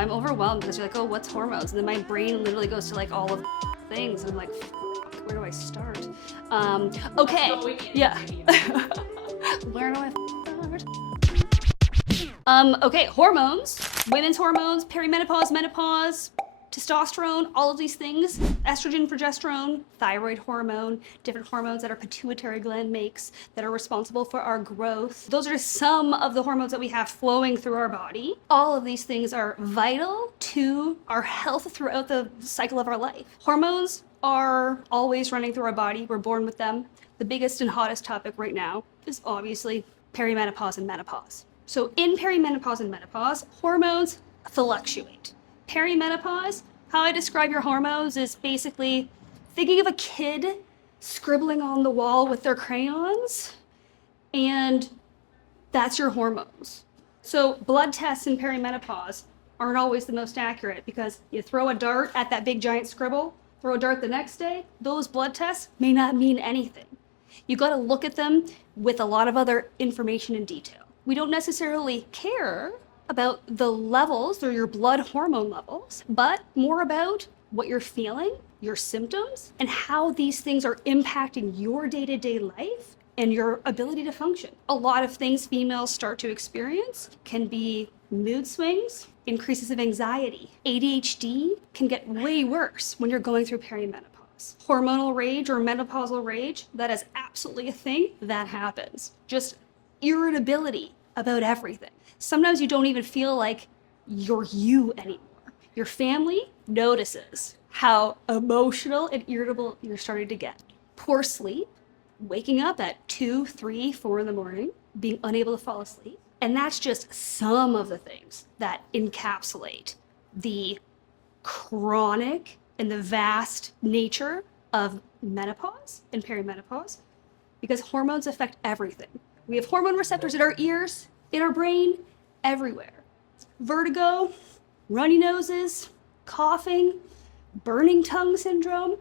I'm overwhelmed because you're like, oh, what's hormones? And then my brain literally goes to like all of things. And I'm like, where do I start? Okay, yeah. Where do I start? Okay, hormones, women's hormones, perimenopause, menopause, testosterone, all of these things, estrogen, progesterone, thyroid hormone, different hormones that our pituitary gland makes that are responsible for our growth. Those are just some of the hormones that we have flowing through our body. All of these things are vital to our health throughout the cycle of our life. Hormones are always running through our body. We're born with them. The biggest and hottest topic right now is obviously perimenopause and menopause. So in perimenopause and menopause, hormones fluctuate. Perimenopause, how I describe your hormones is basically thinking of a kid scribbling on the wall with their crayons, and that's your hormones. So blood tests in perimenopause aren't always the most accurate because you throw a dart at that big giant scribble, throw a dart the next day, those blood tests may not mean anything. You got to look at them with a lot of other information and detail. We don't necessarily care about the levels or your blood hormone levels, but more about what you're feeling, your symptoms, and how these things are impacting your day-to-day life and your ability to function. A lot of things females start to experience can be mood swings, increases of anxiety. ADHD can get way worse when you're going through perimenopause. Hormonal rage or menopausal rage, that is absolutely a thing that happens. Just irritability about everything. Sometimes you don't even feel like you're you anymore. Your family notices how emotional and irritable you're starting to get. Poor sleep, waking up at 2, 3, 4 in the morning, being unable to fall asleep. And that's just some of the things that encapsulate the chronic and the vast nature of menopause and perimenopause, because hormones affect everything. We have hormone receptors in our ears, in our brain, everywhere. Vertigo, runny noses, coughing, burning tongue syndrome,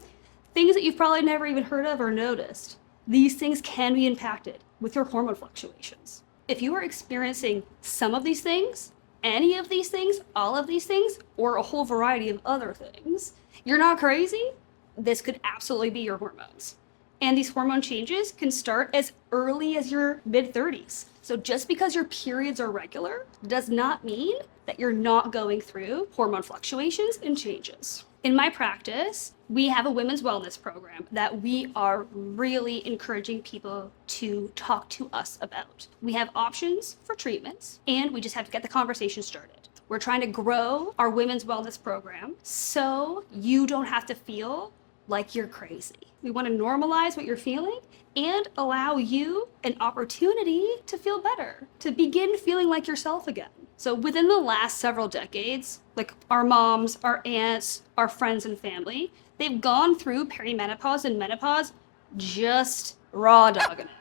things that you've probably never even heard of or noticed. These things can be impacted with your hormone fluctuations. If you are experiencing some of these things, any of these things, all of these things, or a whole variety of other things, you're not crazy. This could absolutely be your hormones. And these hormone changes can start as early as your mid-30s. So just because your periods are regular does not mean that you're not going through hormone fluctuations and changes. In my practice, we have a women's wellness program that we are really encouraging people to talk to us about. We have options for treatments, and we just have to get the conversation started. We're trying to grow our women's wellness program so you don't have to feel like you're crazy. We want to normalize what you're feeling and allow you an opportunity to feel better, to begin feeling like yourself again. So within the last several decades, like our moms, our aunts, our friends and family, they've gone through perimenopause and menopause just raw dogging it.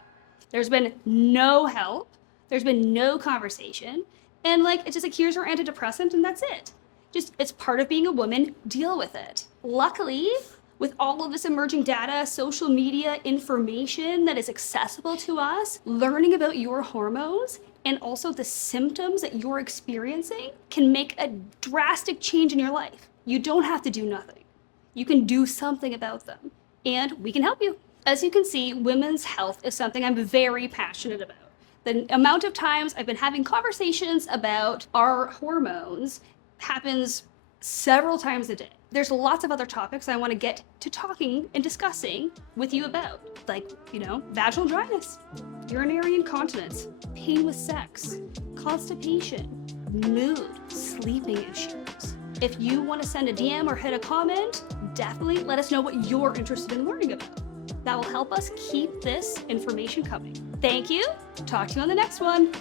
There's been no help, there's been no conversation, and like it's just like, here's your antidepressant and that's it. Just, it's part of being a woman, deal with it. Luckily, with all of this emerging data, social media information that is accessible to us, learning about your hormones and also the symptoms that you're experiencing can make a drastic change in your life. You don't have to do nothing. You can do something about them, and we can help you. As you can see, women's health is something I'm very passionate about. The amount of times I've been having conversations about our hormones happens several times a day. There's lots of other topics I want to get to talking and discussing with you about, like, vaginal dryness, urinary incontinence, pain with sex, constipation, mood, sleeping issues. If you want to send a DM or hit a comment, definitely let us know what you're interested in learning about. That will help us keep this information coming. Thank you. Talk to you on the next one.